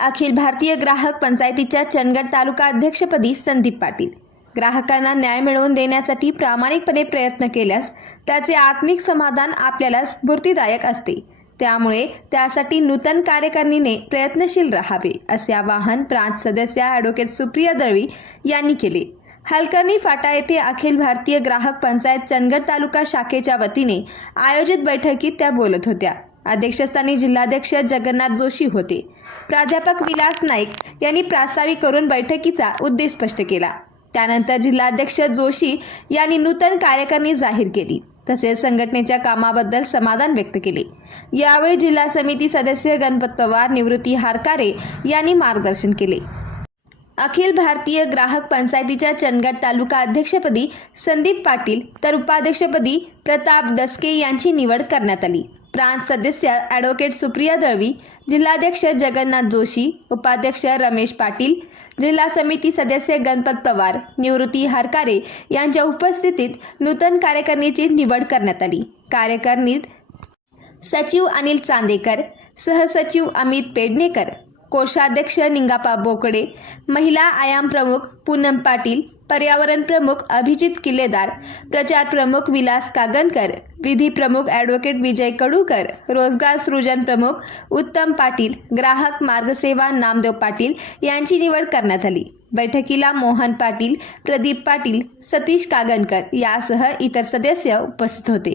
अखिल भारतीय ग्राहक पंचायतीच्या चंदगड तालुका अध्यक्षपदी संदीप पाटील. ग्राहकांना न्याय मिळवून देण्यासाठी प्रामाणिकपणे प्रयत्न केल्यास त्याचे आत्मिक समाधान आपल्याला स्फूर्तीदायक असते. त्यामुळे त्यासाठी नूतन कार्यकारिणीने प्रयत्नशील राहावे असे आवाहन प्रांत सदस्य ॲडव्होकेट सुप्रिया दळवी यांनी केले. हलकर्णी फाटा येथे अखिल भारतीय ग्राहक पंचायत चंदगड तालुका शाखेच्या वतीने आयोजित बैठकीत त्या बोलत होत्या. अध्यक्षस्थानी जिल्हाध्यक्ष जगन्नाथ जोशी होते. प्राध्यापक विलास नाईक यांनी प्रास्ताविक करून बैठकीचा उद्देश स्पष्ट केला. त्यानंतर जिल्हाध्यक्ष जोशी यांनी नूतन कार्यकारिणी जाहीर केली तसेच संघटनेच्या कामाबद्दल समाधान व्यक्त केले. यावेळी जिल्हा समिती सदस्य गणपत पवार निवृत्ती हारकारे यांनी मार्गदर्शन केले. अखिल भारतीय ग्राहक पंचायतीच्या चंदगड तालुका अध्यक्षपदी संदीप पाटील तर उपाध्यक्षपदी प्रताप दसके यांची निवड करण्यात आली. प्रांत सदस्य ॲडव्होकेट सुप्रिया दळवी जिल्हाध्यक्ष जगन्नाथ जोशी उपाध्यक्ष रमेश पाटील जिल्हा समिती सदस्य गणपत पवार निवृत्ती हरकारे यांच्या उपस्थितीत नूतन कार्यकारिणीची निवड करण्यात आली. कार्यकारिणीत सचिव अनिल चांदेकर सहसचिव अमित पेडणेकर कोषाध्यक्ष निंगापा बोकडे महिला आयाम प्रमुख पूनम पाटील पर्यावरण प्रमुख अभिजित किल्लेदार प्रचार प्रमुख विलास कागनकर विधी प्रमुख ॲडव्होकेट विजय कडूकर रोजगार सृजन प्रमुख उत्तम पाटील ग्राहक मार्गसेवा नामदेव पाटील यांची निवड करण्यात आली. बैठकीला मोहन पाटील प्रदीप पाटील सतीश कागनकर यासह इतर सदस्य उपस्थित होते.